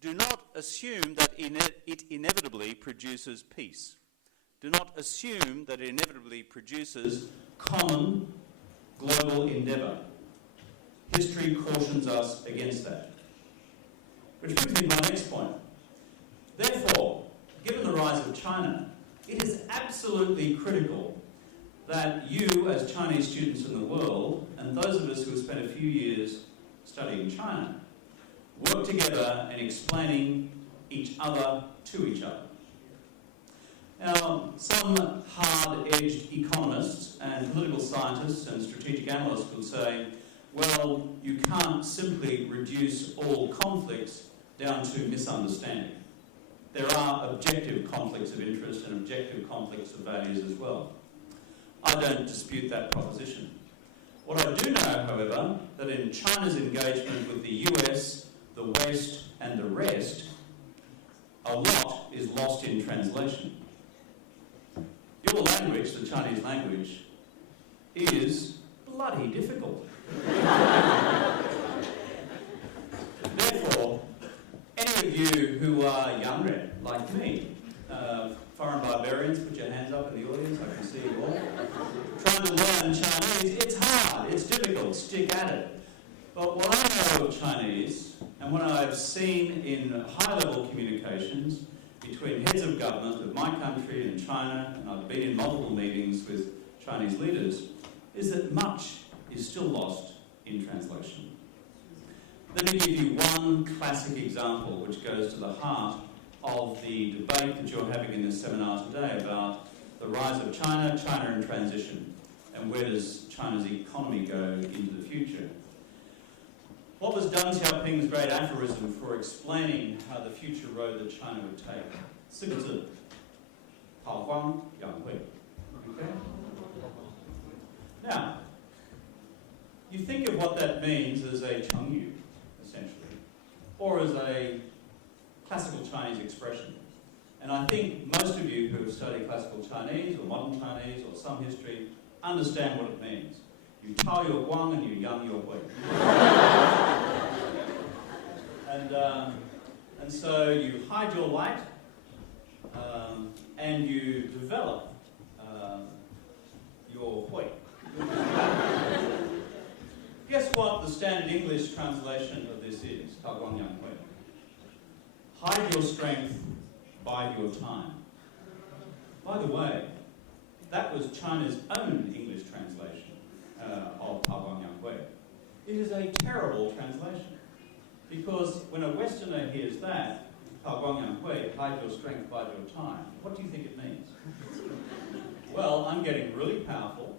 Do not assume that it inevitably produces peace. Do not assume that it inevitably produces common global endeavour. History cautions us against that. Which brings me to my next point. Therefore, given the rise of China, it is absolutely critical that you, as Chinese students in the world, and those of us who have spent a few years studying China, work together in explaining each other to each other. Now, some hard-edged economists and political scientists and strategic analysts will say, well, you can't simply reduce all conflicts down to misunderstanding. There are objective conflicts of interest and objective conflicts of values as well. I don't dispute that proposition. What I do know, however, that in China's engagement with the US, the West, and the rest, a lot is lost in translation. Your language, the Chinese language, is bloody difficult. Therefore, any of you who are younger, like me, foreign barbarians, put your hands up in the audience, I can see you all, trying to learn Chinese, it's hard, it's difficult, stick at it. But what I know of Chinese, and what I've seen in high-level communications between heads of government of my country and China, and I've been in multiple meetings with Chinese leaders, is that much is still lost in translation. Let me give you one classic example which goes to the heart of the debate that you're having in this seminar today about the rise of China, China in transition, and where does China's economy go into the future. What was Deng Xiaoping's great aphorism for explaining how the future road that China would take? 四个字, 好光养慧. Okay? Now, you think of what that means as a chengyu, essentially, or as a classical Chinese expression. And I think most of you who have studied classical Chinese or modern Chinese or some history understand what it means. You tao your guang and you yang your hui. And so you hide your light and you develop your hui. Guess what the standard English translation of this is? Tao guang yang hui. Hide your strength, bide your time. By the way, that was China's own English translation of Tao guang yang hui. It is a terrible translation, because when a Westerner hears that, Tao guang yang hui, hide your strength, bide your time, what do you think it means? Well, I'm getting really powerful,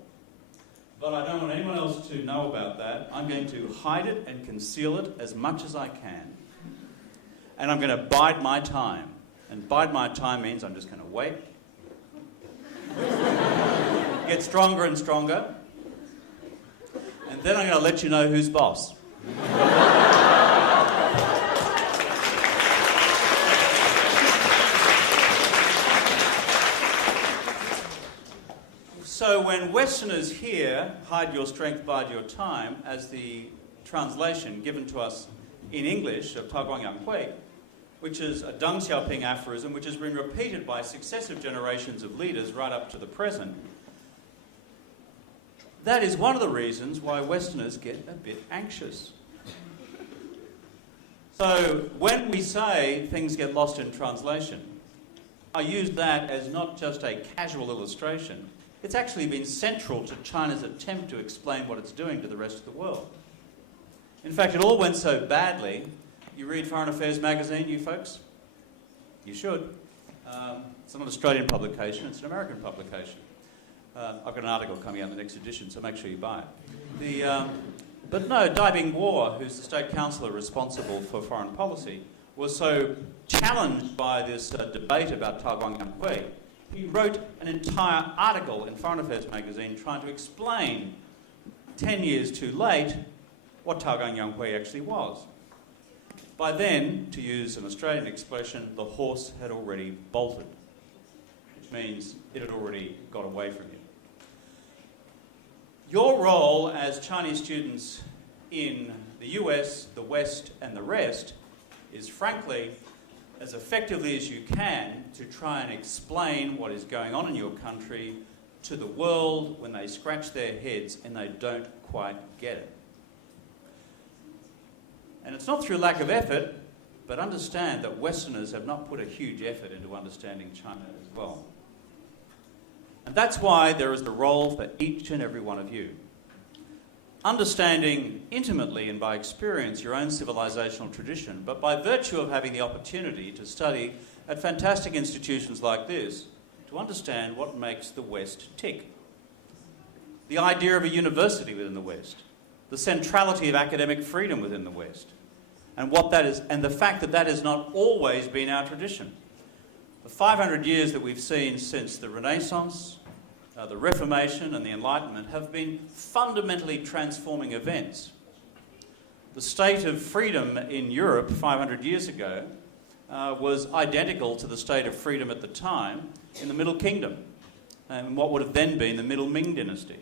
but I don't want anyone else to know about that. I'm going to hide it and conceal it as much as I can. And I'm going to bide my time. And bide my time means I'm just going to wait, get stronger and stronger, and then I'm going to let you know who's boss. So when Westerners hear, hide your strength, bide your time, as the translation given to us in English of Tao guang yang hui, which is a Deng Xiaoping aphorism which has been repeated by successive generations of leaders right up to the present, that is one of the reasons why Westerners get a bit anxious. So when we say things get lost in translation, I use that as not just a casual illustration. It's actually been central to China's attempt to explain what it's doing to the rest of the world. In fact, it all went so badly. You read Foreign Affairs magazine, you folks? You should. It's not an Australian publication, it's an American publication. I've got an article coming out in the next edition, so make sure you buy it. But no, Dai Bingguo, who's the state councillor responsible for foreign policy, was so challenged by this debate about Tao guang yang hui, he wrote an entire article in Foreign Affairs magazine trying to explain, 10 years too late, what Tao guang yang hui actually was. By then, to use an Australian expression, the horse had already bolted, which means it had already got away from you. Your role as Chinese students in the US, the West, and the rest is frankly, as effectively as you can, to try and explain what is going on in your country to the world when they scratch their heads and they don't quite get it. And it's not through lack of effort, but understand that Westerners have not put a huge effort into understanding China as well. And that's why there is a role for each and every one of you. Understanding intimately and by experience your own civilizational tradition, but by virtue of having the opportunity to study at fantastic institutions like this, to understand what makes the West tick. The idea of a university within the West, the centrality of academic freedom within the West, and what that is, and the fact that that has not always been our tradition. The 500 years that we've seen since the Renaissance, the Reformation and the Enlightenment have been fundamentally transforming events. The state of freedom in Europe 500 years ago was identical to the state of freedom at the time in the Middle Kingdom, and what would have then been the Middle Ming dynasty.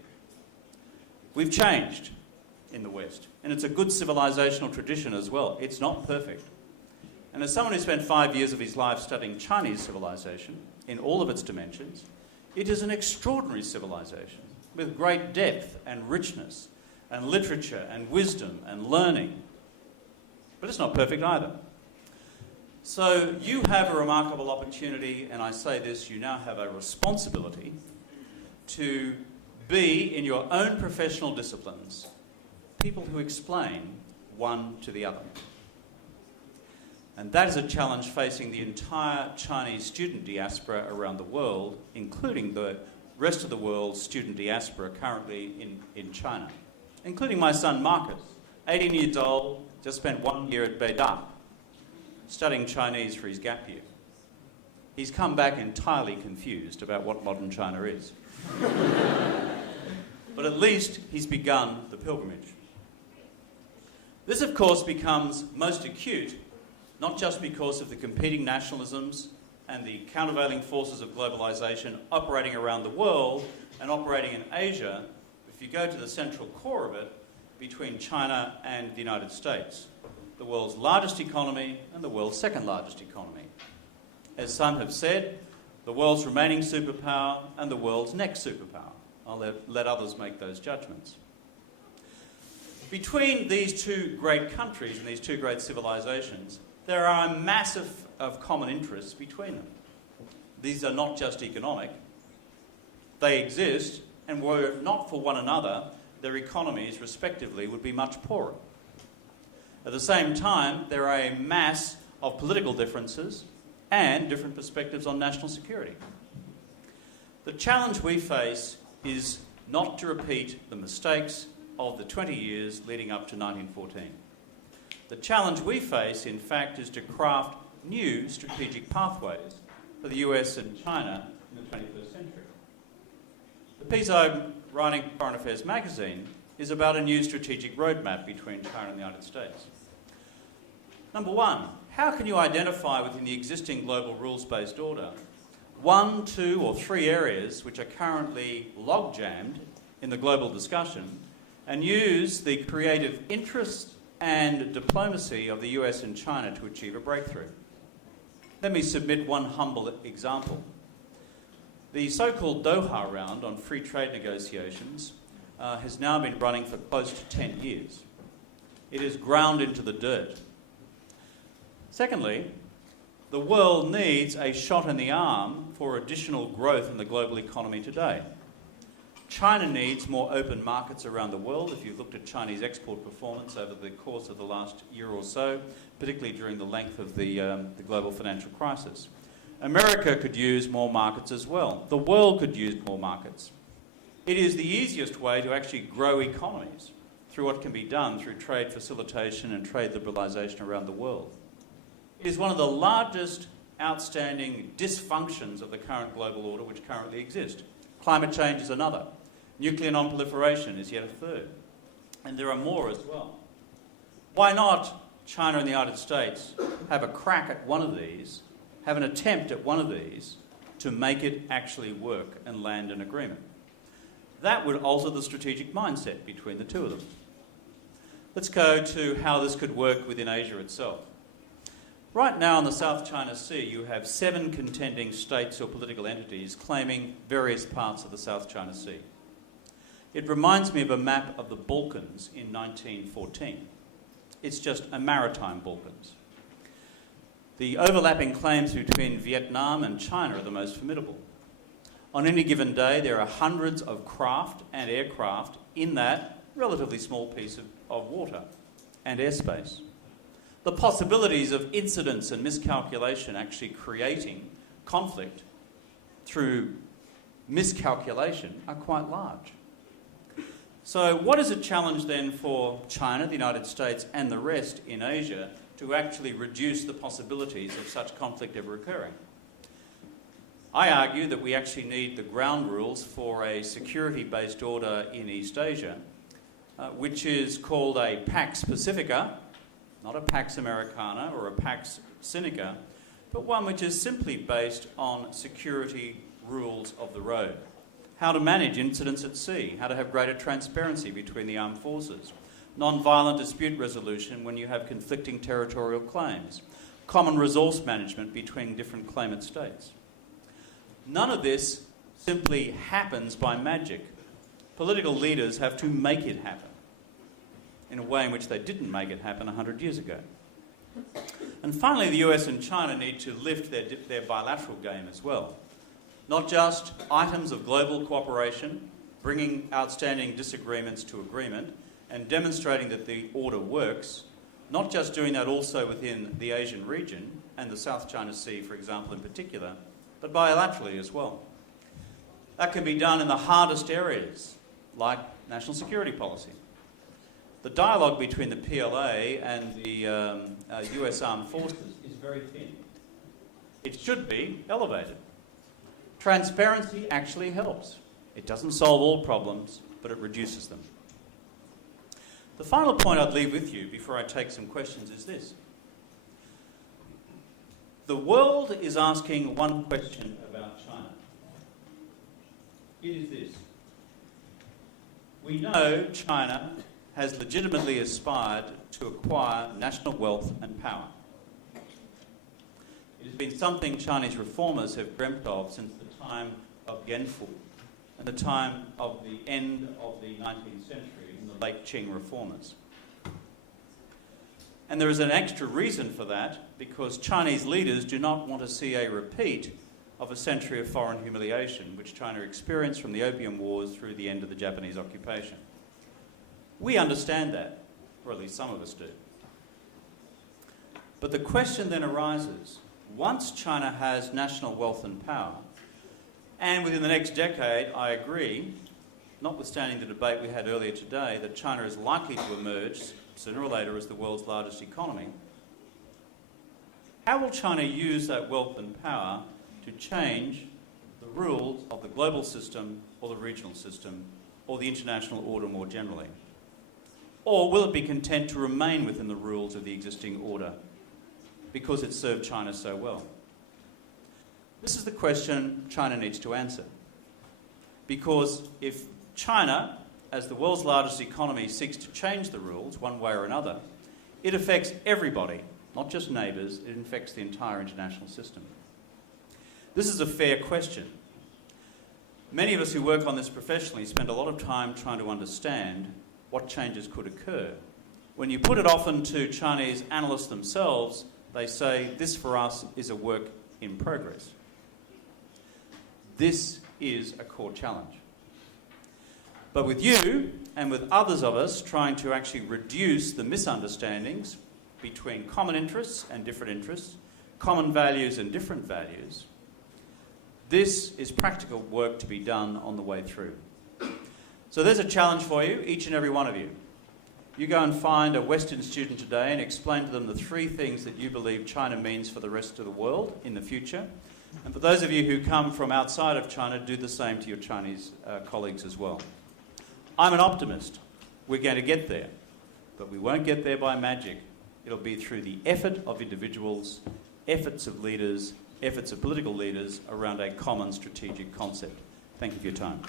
We've changed in the West, and it's a good civilizational tradition as well. It's not perfect. And as someone who spent 5 years of his life studying Chinese civilization in all of its dimensions, it is an extraordinary civilization with great depth and richness and literature and wisdom and learning. But it's not perfect either. So you have a remarkable opportunity, and I say this, you now have a responsibility to be, in your own professional disciplines, people who explain one to the other. And that is a challenge facing the entire Chinese student diaspora around the world, including the rest of the world's student diaspora currently in China, including my son Marcus, 18 years old, just spent 1 year at Beida, studying Chinese for his gap year. He's come back entirely confused about what modern China is. But at least he's begun the pilgrimage. This, of course, becomes most acute not just because of the competing nationalisms and the countervailing forces of globalization operating around the world and operating in Asia, if you go to the central core of it, between China and the United States, the world's largest economy and the world's second largest economy. As some have said, the world's remaining superpower and the world's next superpower. I'll let others make those judgments. Between these two great countries and these two great civilizations, there are a massive of common interests between them. These are not just economic. They exist, and were it not for one another, their economies, respectively, would be much poorer. At the same time, there are a mass of political differences and different perspectives on national security. The challenge we face is not to repeat the mistakes of the 20 years leading up to 1914. The challenge we face, in fact, is to craft new strategic pathways for the US and China in the 21st century. The piece I'm writing for Foreign Affairs magazine is about a new strategic roadmap between China and the United States. Number one, how can you identify within the existing global rules-based order 1, 2, or 3 areas which are currently log-jammed in the global discussion and use the creative interests and diplomacy of the US and China to achieve a breakthrough? Let me submit one humble example. The so-called Doha round on free trade negotiations has now been running for close to 10 years. It is ground into the dirt. Secondly, the world needs a shot in the arm for additional growth in the global economy today. China needs more open markets around the world. If you've looked at Chinese export performance over the course of the last year or so, particularly during the length of the global financial crisis. America could use more markets as well. The world could use more markets. It is the easiest way to actually grow economies through what can be done through trade facilitation and trade liberalisation around the world. It is one of the largest outstanding dysfunctions of the current global order which currently exist. Climate change is another. Nuclear non-proliferation is yet a third. And there are more as well. Why not China and the United States have a crack at one of these, have an attempt at one of these to make it actually work and land an agreement? That would alter the strategic mindset between the two of them. Let's go to how this could work within Asia itself. right now in the South China Sea, you have 7 contending states or political entities claiming various parts of the South China Sea. It reminds me of a map of the Balkans in 1914. It's just a maritime Balkans. The overlapping claims between Vietnam and China are the most formidable. On any given day, there are hundreds of craft and aircraft in that relatively small piece of water and airspace. The possibilities of incidents and miscalculation actually creating conflict through miscalculation are quite large. So what is a challenge then for China, the United States and the rest in Asia to actually reduce the possibilities of such conflict ever occurring? I argue that we actually need the ground rules for a security-based order in East Asia, which is called a Pax Pacifica, not a Pax Americana or a Pax Sinica, but one which is simply based on security rules of the road. How to manage incidents at sea, how to have greater transparency between the armed forces, non-violent dispute resolution when you have conflicting territorial claims, common resource management between different claimant states. None of this simply happens by magic. Political leaders have to make it happen in a way in which they didn't make it happen 100 years ago. And finally, the US and China need to lift their bilateral game as well. Not just items of global cooperation, bringing outstanding disagreements to agreement and demonstrating that the order works, not just doing that also within the Asian region and the South China Sea, for example, in particular, but bilaterally as well. That can be done in the hardest areas, like national security policy. The dialogue between the PLA and the US Armed Forces is very thin. It should be elevated. Transparency actually helps. It doesn't solve all problems, but it reduces them. The final point I'd leave with you before I take some questions is this. The world is asking one question about China. It is this. We know China has legitimately aspired to acquire national wealth and power. It has been something Chinese reformers have dreamt of since the time of Genfu and the time of the end of the 19th century and the late Qing reformers. And there is an extra reason for that, because Chinese leaders do not want to see a repeat of a century of foreign humiliation, which China experienced from the Opium Wars through the end of the Japanese occupation. We understand that, or at least some of us do. But the question then arises, once China has national wealth and power, and within the next decade, I agree, notwithstanding the debate we had earlier today, that China is likely to emerge sooner or later as the world's largest economy, how will China use that wealth and power to change the rules of the global system or the regional system or the international order more generally? Or will it be content to remain within the rules of the existing order because it served China so well? This is the question China needs to answer. Because if China, as the world's largest economy, seeks to change the rules one way or another, it affects everybody, not just neighbours, it affects the entire international system. This is a fair question. Many of us who work on this professionally spend a lot of time trying to understand what changes could occur. When you put it often to Chinese analysts themselves, they say, this for us is a work in progress. This is a core challenge. But with you and with others of us trying to actually reduce the misunderstandings between common interests and different interests, common values and different values, this is practical work to be done on the way through. So there's a challenge for you, each and every one of you. You go and find a Western student today and explain to them the 3 things that you believe China means for the rest of the world in the future. And for those of you who come from outside of China, do the same to your Chinese colleagues as well. I'm an optimist. We're going to get there. But we won't get there by magic. It'll be through the effort of individuals, efforts of leaders, efforts of political leaders around a common strategic concept. Thank you for your time.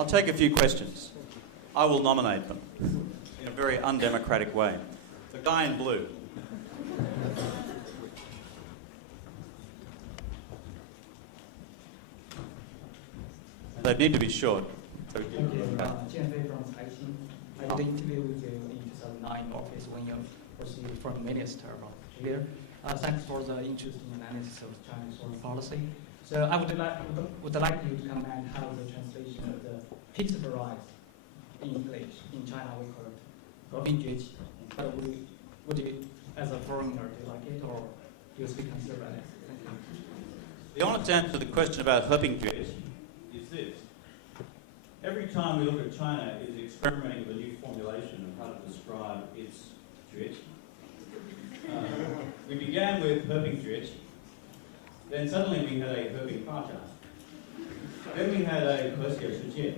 I'll take a few questions. I will nominate them in a very undemocratic way. The guy in blue. They need to be short. Thank you. Jianfei from Caixin. I did an interview with you in 2009 office when you proceeded from minister here. Thanks for the interesting analysis of Chinese foreign policy. So I would like you to comment how the translation of the peaceful rise in English in China we call it 和平崛起. But would you, as a foreigner, do you like it or do you speak conservative? Thank you. The honest answer to the question about 和平崛起 is this. Every time we look at China is experimenting with a new formulation of how to describe its 崛起. We began with 和平崛起. Then suddenly we had a 和平发展. Then we had a 和谐世界.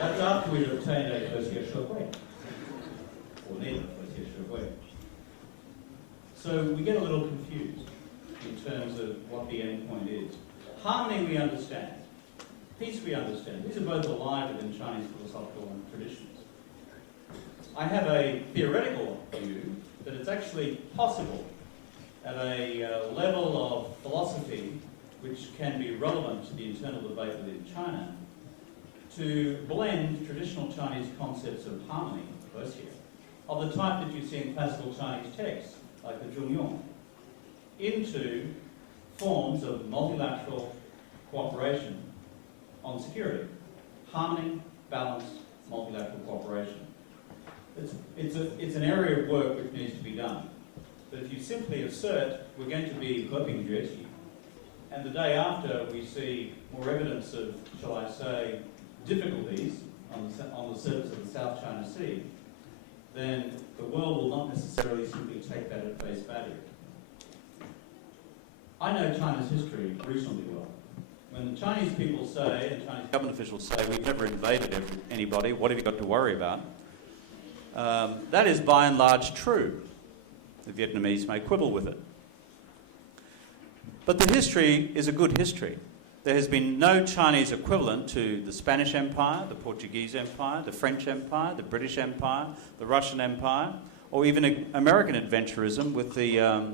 That's after we obtained a 和谐社会. Or neither 和谐社会. So we get a little confused in terms of what the end point is. Harmony we understand. Peace we understand. These are both alive within Chinese philosophical traditions. I have a theoretical view that it's actually possible at a level of philosophy which can be relevant to the internal debate within China to blend traditional Chinese concepts of harmony, of the type that you see in classical Chinese texts, like the Zhongyong, into forms of multilateral cooperation on security. Harmony, balance, multilateral cooperation. It's an area of work which needs to be done. But if you simply assert we're going to be 和平崛起, and the day after we see more evidence of, shall I say, difficulties on the surface of the South China Sea, then the world will not necessarily simply take that at face value. I know China's history reasonably well. When the Chinese people say, and Chinese government officials say, we've never invaded anybody, what have you got to worry about? That is by and large true. The Vietnamese may quibble with it. But the history is a good history. There has been no Chinese equivalent to the Spanish Empire, the Portuguese Empire, the French Empire, the British Empire, the Russian Empire, or even American adventurism with the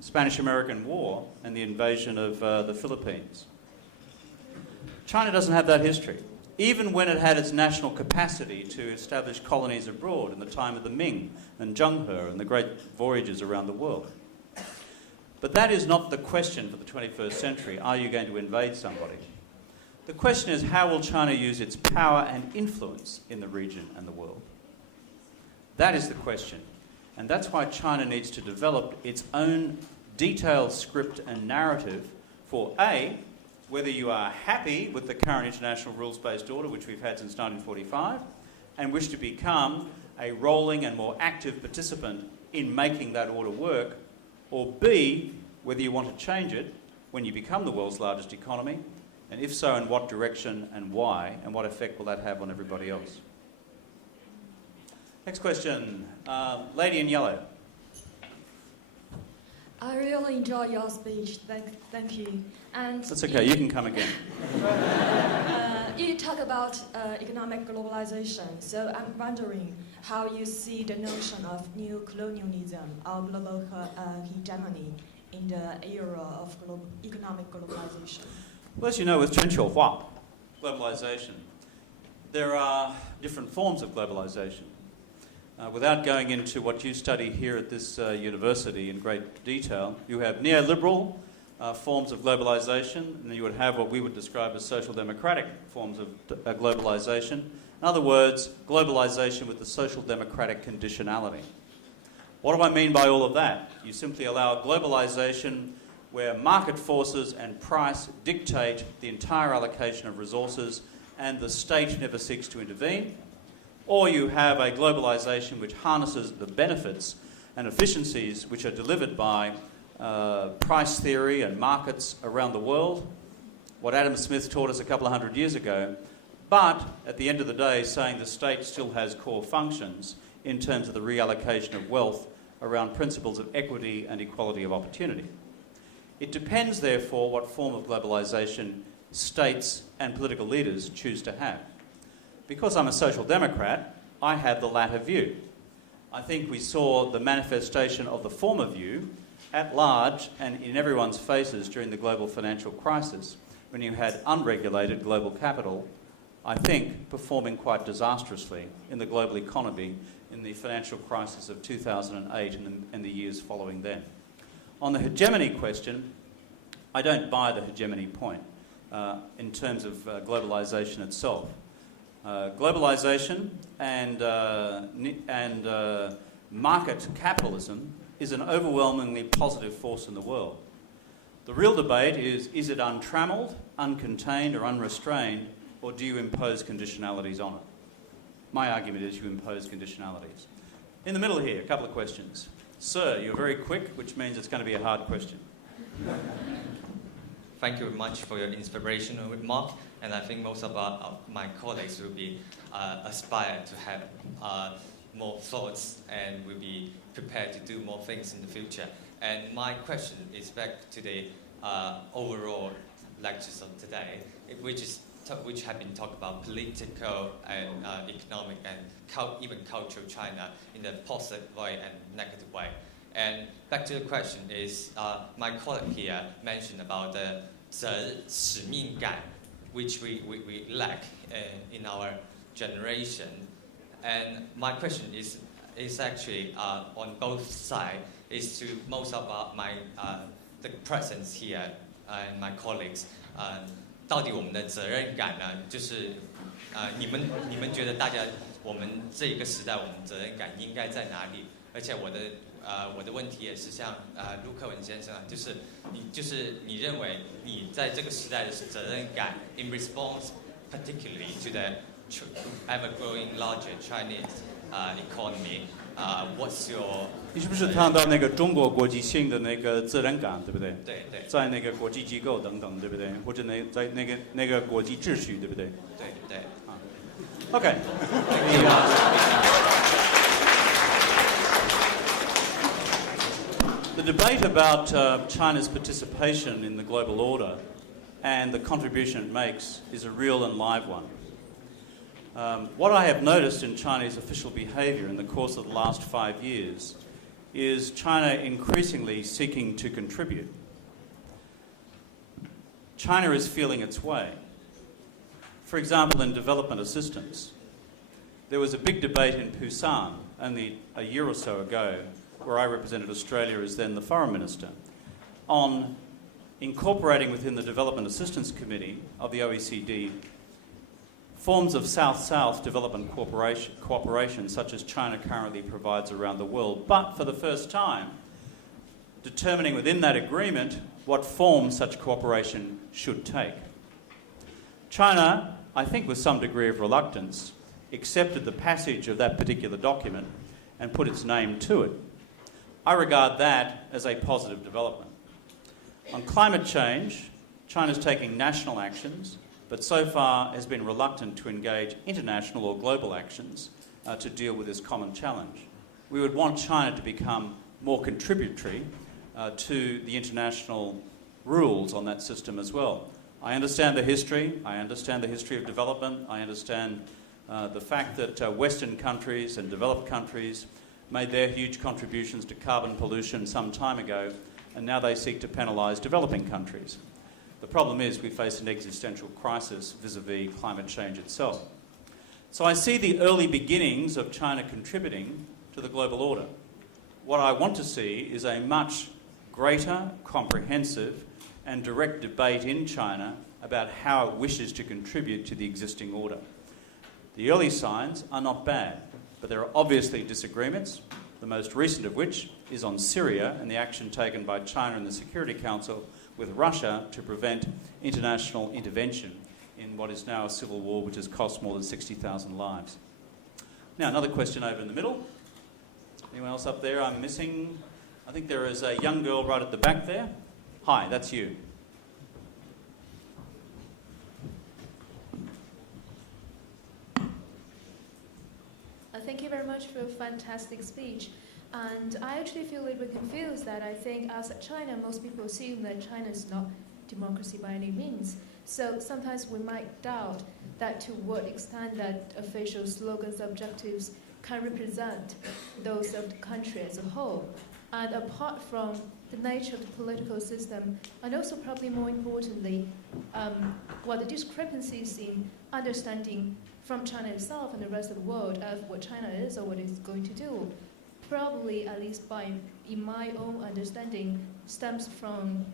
Spanish-American War and the invasion of the Philippines. China doesn't have that history, even when it had its national capacity to establish colonies abroad in the time of the Ming and Zheng He and the great voyages around the world. But that is not the question for the 21st century. Are you going to invade somebody? The question is, how will China use its power and influence in the region and the world? That is the question. And that's why China needs to develop its own detailed script and narrative for A, whether you are happy with the current international rules-based order, which we've had since 1945, and wish to become a rolling and more active participant in making that order work, or B, whether you want to change it when you become the world's largest economy, and if so, in what direction and why, and what effect will that have on everybody else? Next question. Lady in yellow. I really enjoy your speech. Thank you. And that's okay. You can come again. You talk about economic globalization. So I'm wondering how you see the notion of new colonialism or global hegemony in the era of economic globalization. Well, as you know, with 全球化, globalization, there are different forms of globalization. Without going into what you study here at this university in great detail, you have neoliberal forms of globalization, and you would have what we would describe as social democratic forms of globalization. In other words, globalization with the social democratic conditionality. What do I mean by all of that? You simply allow globalization where market forces and price dictate the entire allocation of resources and the state never seeks to intervene. Or you have a globalization which harnesses the benefits and efficiencies which are delivered by price theory and markets around the world, what Adam Smith taught us a couple of hundred years ago, but at the end of the day saying the state still has core functions in terms of the reallocation of wealth around principles of equity and equality of opportunity. It depends, therefore, what form of globalization states and political leaders choose to have. Because I'm a social democrat, I have the latter view. I think we saw the manifestation of the former view at large and in everyone's faces during the global financial crisis, when you had unregulated global capital, I think, performing quite disastrously in the global economy in the financial crisis of 2008 and the years following then. On the hegemony question, I don't buy the hegemony point in terms of globalization itself. Globalization and market capitalism is an overwhelmingly positive force in the world. The real debate is it untrammeled, uncontained, or unrestrained, or do you impose conditionalities on it? My argument is you impose conditionalities. In the middle here, a couple of questions. Sir, you're very quick, which means it's going to be a hard question. Thank you very much for your inspirational remark, and I think most of my colleagues will be aspire to have more thoughts and will be prepared to do more things in the future. And my question is back to the overall lectures of today, which have been talked about political and economic and even cultural China in a positive way and negative way. And back to the question is, my colleague here mentioned about the 使命感, which we lack in our generation. And my question is actually on both sides, is to most of the presence here and my colleagues, 到底我们的责任感呢，就是你们觉得大家我们这个时代我们责任感应该在哪里？而且我的问题也是像陆克文先生啊，就是你认为你在这个时代的责任感 in response particularly to the ever growing larger Chinese economy, what's your 你是不是谈到那个中国国际性的那个责任感，对不对？对对，在那个国际机构等等，对不对？或者在那个国际秩序，对不对？对对。啊 OK。The debate about China's participation in the global order and the contribution it makes is a real and live one. What I have noticed in Chinese official behaviour in the course of the last 5 years is China increasingly seeking to contribute. China is feeling its way. For example, in development assistance, there was a big debate in Busan only a year or so ago, where I represented Australia as then the Foreign Minister, on incorporating within the Development Assistance Committee of the OECD forms of South-South development cooperation such as China currently provides around the world, but for the first time determining within that agreement what form such cooperation should take. China, I think with some degree of reluctance, accepted the passage of that particular document and put its name to it. I regard that as a positive development. On climate change, China's taking national actions, but so far has been reluctant to engage international or global actions to deal with this common challenge. We would want China to become more contributory to the international rules on that system as well. I understand the history. I understand the history of development. I understand the fact that Western countries and developed countries made their huge contributions to carbon pollution some time ago, and now they seek to penalise developing countries. The problem is we face an existential crisis vis-à-vis climate change itself. So I see the early beginnings of China contributing to the global order. What I want to see is a much greater, comprehensive and direct debate in China about how it wishes to contribute to the existing order. The early signs are not bad, but there are obviously disagreements, the most recent of which is on Syria and the action taken by China and the Security Council with Russia to prevent international intervention in what is now a civil war which has cost more than 60,000 lives. Now, another question over in the middle. Anyone else up there I'm missing? I think there is a young girl right at the back there. Hi, that's you. Thank you very much for a fantastic speech. And I actually feel a little bit confused that I think outside China, most people assume that China is not democracy by any means. So sometimes we might doubt that to what extent that official slogans, objectives can represent those of the country as a whole. And apart from the nature of the political system, and also probably more importantly, the discrepancies in understanding from China itself and the rest of the world of what China is or what it's going to do, probably, at least in my own understanding, stems from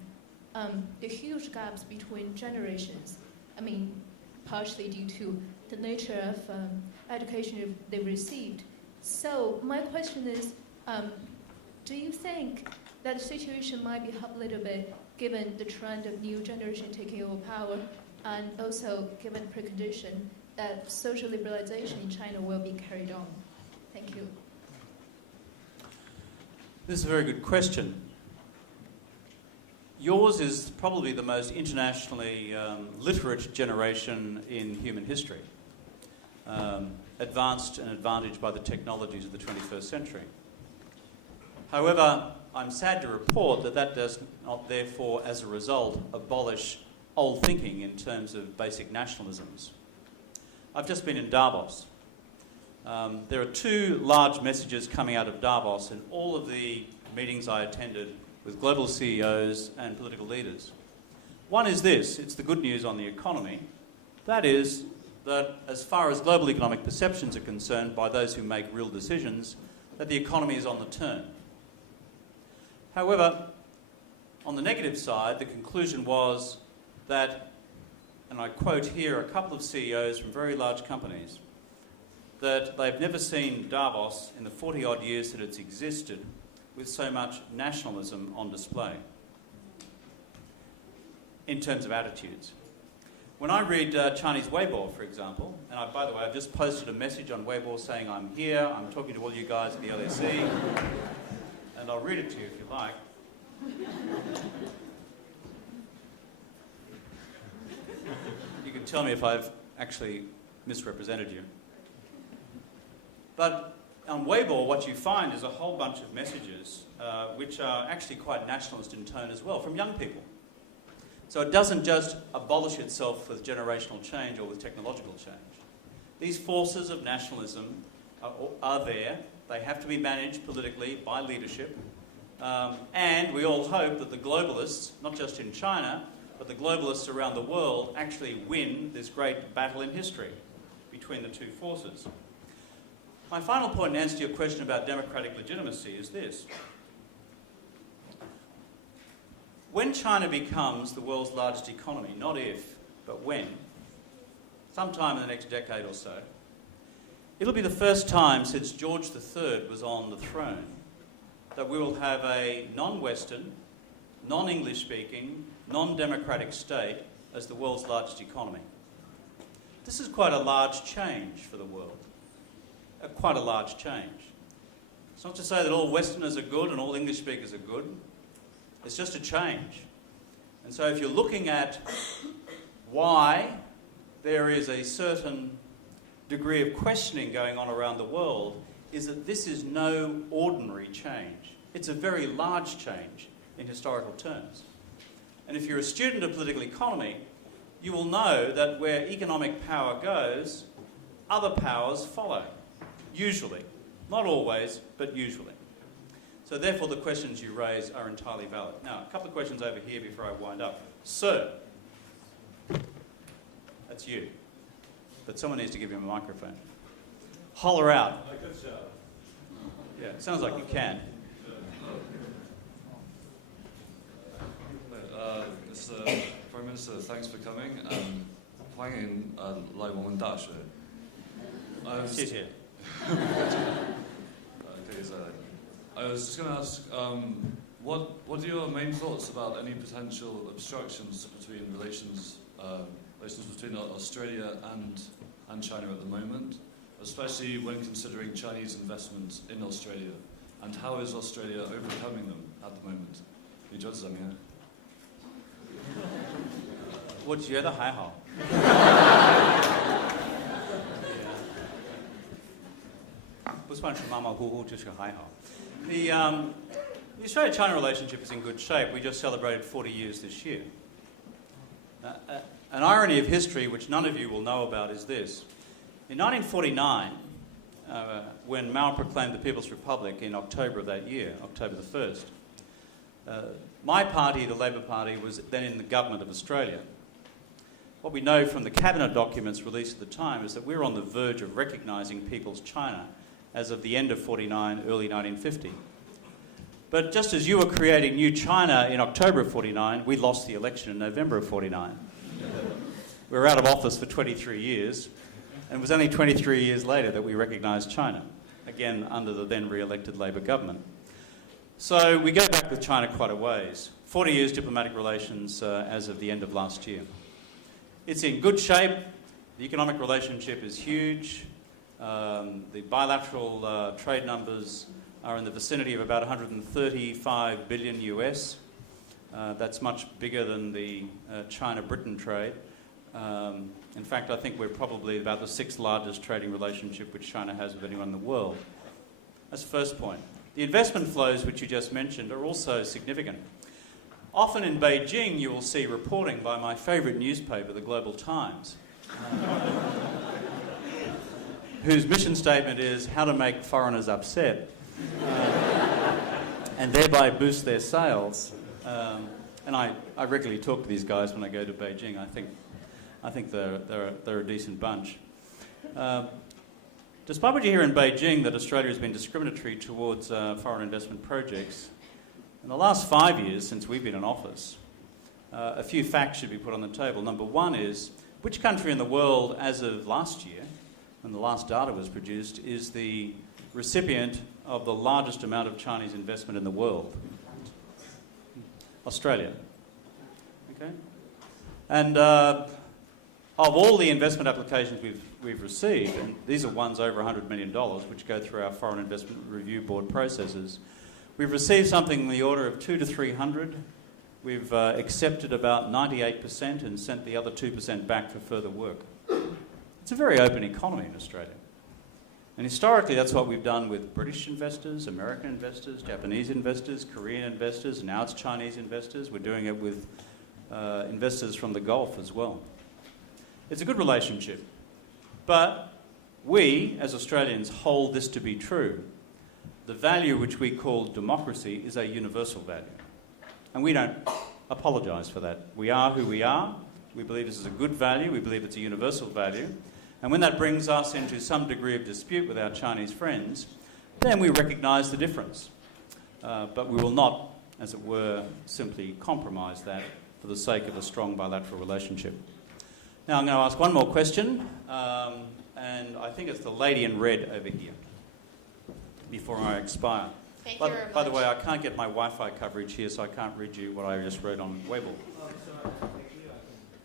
the huge gaps between generations. I mean, partially due to the nature of education they received. So my question is, do you think that the situation might be helped a little bit given the trend of new generation taking over power, and also given the precondition that social liberalization in China will be carried on? Thank you. This is a very good question. Yours is probably the most internationally literate generation in human history, advanced and advantaged by the technologies of the 21st century. However, I'm sad to report that that does not therefore, as a result, abolish old thinking in terms of basic nationalisms. I've just been in Davos. There are two large messages coming out of Davos in all of the meetings I attended with global CEOs and political leaders. One is this: it's the good news on the economy. That is that as far as global economic perceptions are concerned by those who make real decisions, that the economy is on the turn. However, on the negative side, the conclusion was that, and I quote here a couple of CEOs from very large companies, that they've never seen Davos in the 40-odd years that it's existed with so much nationalism on display in terms of attitudes. When I read Chinese Weibo, for example, and by the way, I've just posted a message on Weibo saying I'm here, I'm talking to all you guys at the LSE, and I'll read it to you if you like. You can tell me if I've actually misrepresented you. But on Weibo, what you find is a whole bunch of messages which are actually quite nationalist in tone as well, from young people. So it doesn't just abolish itself with generational change or with technological change. These forces of nationalism are there. They have to be managed politically by leadership. And we all hope that the globalists, not just in China, but the globalists around the world, actually win this great battle in history between the two forces. My final point in answer to your question about democratic legitimacy is this. When China becomes the world's largest economy, not if, but when, sometime in the next decade or so, it'll be the first time since George III was on the throne that we will have a non-Western, non-English speaking, non-democratic state as the world's largest economy. This is quite a large change for the world. Quite a large change. It's not to say that all Westerners are good and all English speakers are good. It's just a change. And so if you're looking at why there is a certain degree of questioning going on around the world, is that this is no ordinary change. It's a very large change in historical terms. And if you're a student of political economy, you will know that where economic power goes, other powers follow. Usually. Not always, but usually. So therefore the questions you raise are entirely valid. Now, a couple of questions over here before I wind up. Sir. That's you. But someone needs to give him a microphone. Holler out. Yeah, it sounds like you can. Prime Minister, thanks for coming. 欢迎来我们大学。谢谢。I was just going to ask, what are your main thoughts about any potential obstructions between relations between Australia and China at the moment, especially when considering Chinese investment in Australia, and how is Australia overcoming them at the moment? 你觉得怎么样？我觉得还好。不算是马马虎虎，就是还好。The Australia-China relationship is in good shape. We just celebrated 40 years this year. An irony of history which none of you will know about is this. In 1949, when Mao proclaimed the People's Republic in October of that year, October the 1st, my party, the Labor Party, was then in the government of Australia. What we know from the cabinet documents released at the time is that we were on the verge of recognising People's China as of the end of 49, early 1950. But just as you were creating new China in October of 49, we lost the election in November of 49. We were out of office for 23 years, and it was only 23 years later that we recognised China, again under the then re-elected Labor government. So we go back with China quite a ways. 40 years diplomatic relations as of the end of last year. It's in good shape. The economic relationship is huge. The bilateral trade numbers are in the vicinity of about 135 billion US. That's much bigger than the China-Britain trade. In fact, I think we're probably about the 6th largest trading relationship which China has with anyone in the world. That's the first point. The investment flows which you just mentioned are also significant. Often in Beijing you will see reporting by my favourite newspaper, the Global Times, whose mission statement is how to make foreigners upset and thereby boost their sales. And I regularly talk to these guys when I go to Beijing. I think they're a decent bunch. Despite what you hear in Beijing that Australia has been discriminatory towards foreign investment projects, in the last 5 years since we've been in office, a few facts should be put on the table. Number one is, which country in the world as of last year, when the last data was produced, is the recipient of the largest amount of Chinese investment in the world? Australia. Okay? And of all the investment applications we've received, and these are ones over $100 million, which go through our Foreign Investment Review Board processes, we've received something in the order of 200 to 300. We've accepted about 98% and sent the other 2% back for further work. It's a very open economy in Australia. And historically, that's what we've done with British investors, American investors, Japanese investors, Korean investors, and now it's Chinese investors. We're doing it with investors from the Gulf as well. It's a good relationship. But we, as Australians, hold this to be true. The value which we call democracy is a universal value. And we don't apologise for that. We are who we are. We believe this is a good value. We believe it's a universal value. And when that brings us into some degree of dispute with our Chinese friends, then we recognise the difference. But we will not, as it were, simply compromise that for the sake of a strong bilateral relationship. Now I'm going to ask one more question, and I think it's the lady in red over here, before I expire. Thank you very much. By the way, I can't get my Wi-Fi coverage here, so I can't read you what I just wrote on Weibo.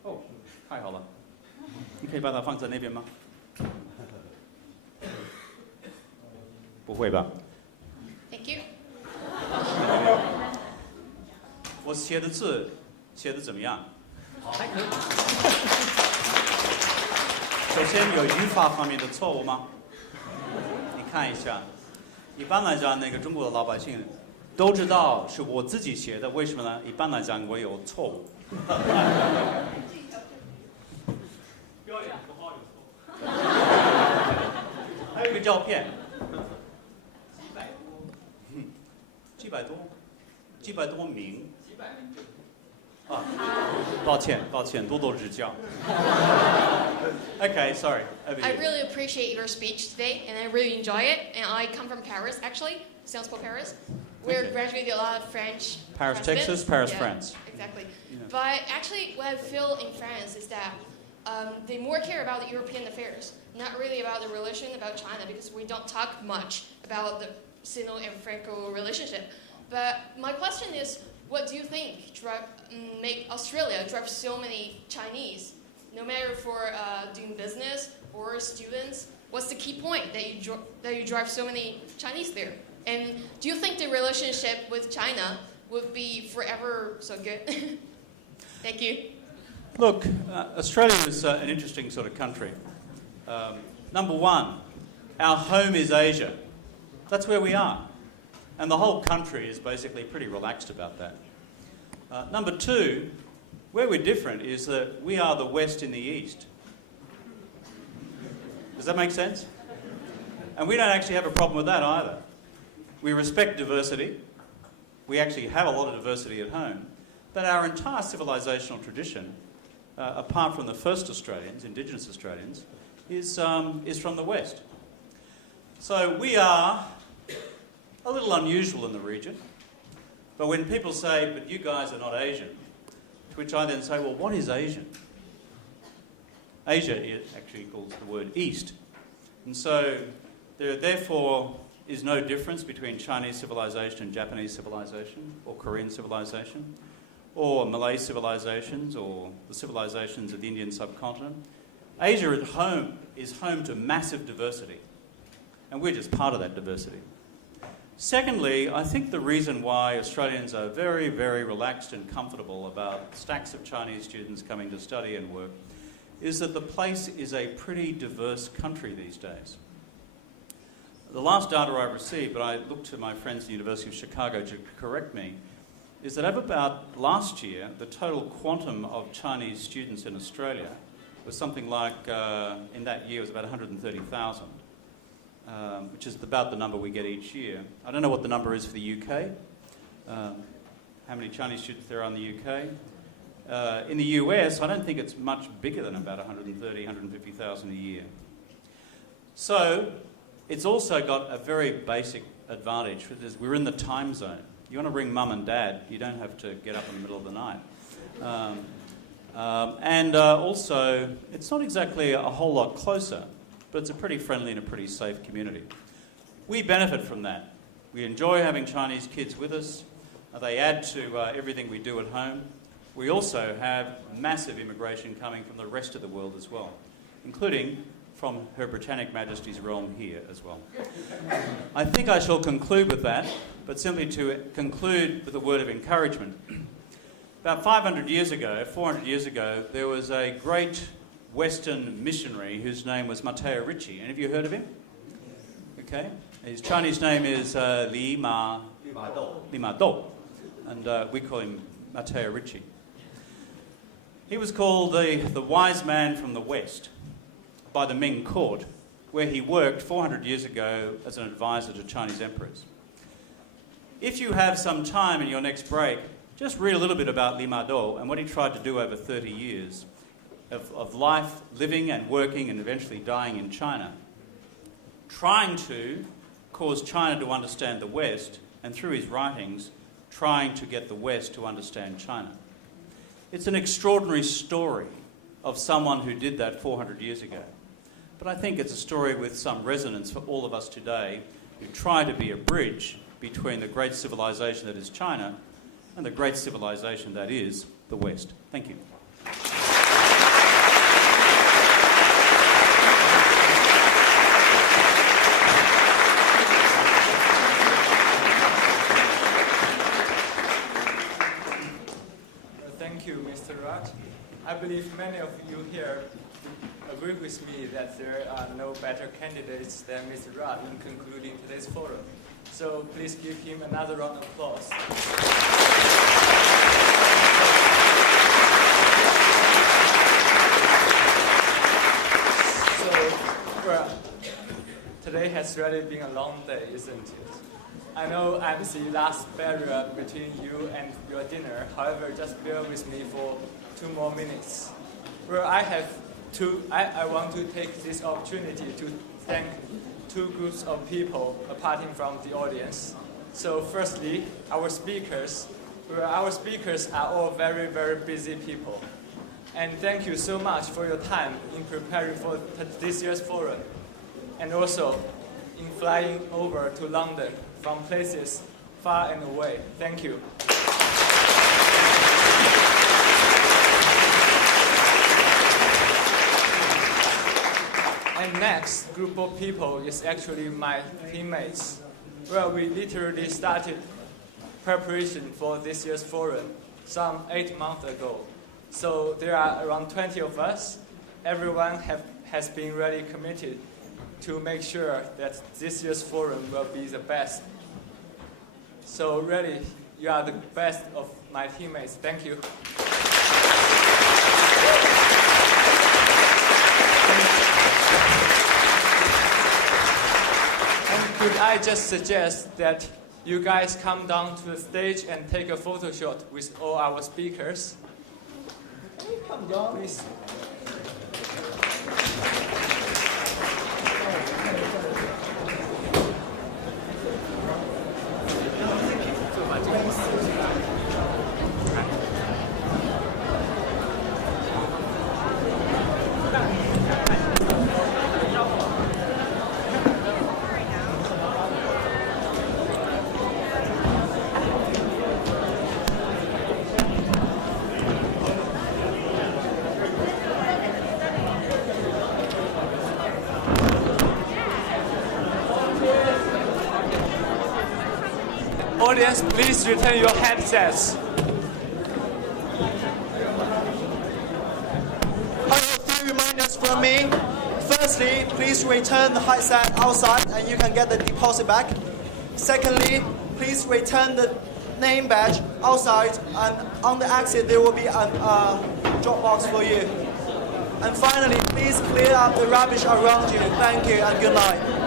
Oh, 太好了。你可以把它放在那边吗？不会吧？ Thank you. 我写的字写的怎么样？还可以。首先有语法方面的错误吗？你看一下。一般来讲，那个中国的老百姓都知道是我自己写的，为什么呢？一般来讲，我有错误。标点符号有错。还有一个照片。几百多名。啊，抱歉，多多指教。Okay, sorry. I really appreciate your speech today, and I really enjoy it. And I come from Paris, actually, Sciences Po Paris. We're graduating a lot of French. Paris, presidents. Texas, Paris, Yeah, France. Exactly. You know. But actually, what I feel in France is that they more care about the European affairs, not really about the relation about China, because we don't talk much about the Sino and Franco relationship. But my question is, what do you think make Australia drive so many Chinese, no matter for doing business or students? What's the key point that you drive so many Chinese there? And do you think the relationship with China would be forever so good? Thank you. Look, Australia is an interesting sort of country. Number one, our home is Asia. That's where we are. And the whole country is basically pretty relaxed about that. Number two, Where we're different is that we are the West in the East. Does that make sense? And we don't actually have a problem with that either. We respect diversity. We actually have a lot of diversity at home. But our entire civilizational tradition, apart from the first Australians, Indigenous Australians, is from the West. So we are a little unusual in the region. But when people say, but you guys are not Asian, to which I then say, well, what is Asian? Asia actually equals the word East. And so there therefore is no difference between Chinese civilization and Japanese civilization, or Korean civilization, or Malay civilizations, or the civilizations of the Indian subcontinent. Asia at home is home to massive diversity, and we're just part of that diversity. Secondly, I think the reason why Australians are very, very relaxed and comfortable about stacks of Chinese students coming to study and work is that the place is a pretty diverse country these days. The last data I received, but I looked to my friends at the University of Chicago to correct me, is that over about last year, the total quantum of Chinese students in Australia was something like, in that year, was about 130,000. Which is about the number we get each year. I don't know what the number is for the UK, how many Chinese students there are in the UK. In the US, I don't think it's much bigger than about 130,000, 150,000 a year. So it's also got a very basic advantage, which is we're in the time zone. You want to ring mum and dad, you don't have to get up in the middle of the night. Also, it's not exactly a whole lot closer, but it's a pretty friendly and a pretty safe community. We benefit from that. We enjoy having Chinese kids with us. They add to everything we do at home. We also have massive immigration coming from the rest of the world as well, including from Her Britannic Majesty's realm here as well. I think I shall conclude with that, but simply to conclude with a word of encouragement. About 500 years ago, 400 years ago, there was a great Western missionary whose name was Matteo Ricci. Any of you heard of him? Okay. His Chinese name is Li Ma Do, and we call him Matteo Ricci. He was called the wise man from the West by the Ming court, where he worked 400 years ago as an advisor to Chinese emperors. If you have some time in your next break, just read a little bit about Li Ma Do and what he tried to do over 30 years of life, living and working and eventually dying in China, trying to cause China to understand the West, and through his writings, trying to get the West to understand China. It's an extraordinary story of someone who did that 400 years ago. But I think it's a story with some resonance for all of us today who try to be a bridge between the great civilization that is China and the great civilization that is the West. Thank you. Thank you, Mr. Raj. I believe many of you here agree with me that there are no better candidates than Mr. Raj in concluding today's forum. So please give him another round of applause. Today has really been a long day, isn't it? I know I'm the last barrier between you and your dinner. However, just bear with me for 2 more minutes. I want to take this opportunity to thank 2 groups of people apart from the audience. So firstly, our speakers are all very, very busy people. And thank you so much for your time in preparing for this year's forum, and also in flying over to London from places far and away. Thank you. And next group of people is actually my teammates. Well, we literally started preparation for this year's forum some 8 months ago. So there are around 20 of us. Everyone has been really committed to make sure that this year's forum will be the best. So really, you are the best of my teammates. Thank you. I just suggest that you guys come down to the stage and take a photo shot with all our speakers. Come down, please. Audience, please return your headsets. A few reminders from me. Firstly, please return the headset outside and you can get the deposit back. Secondly, please return the name badge outside and on the exit there will be a drop box for you. And finally, please clear up the rubbish around you. Thank you and good night.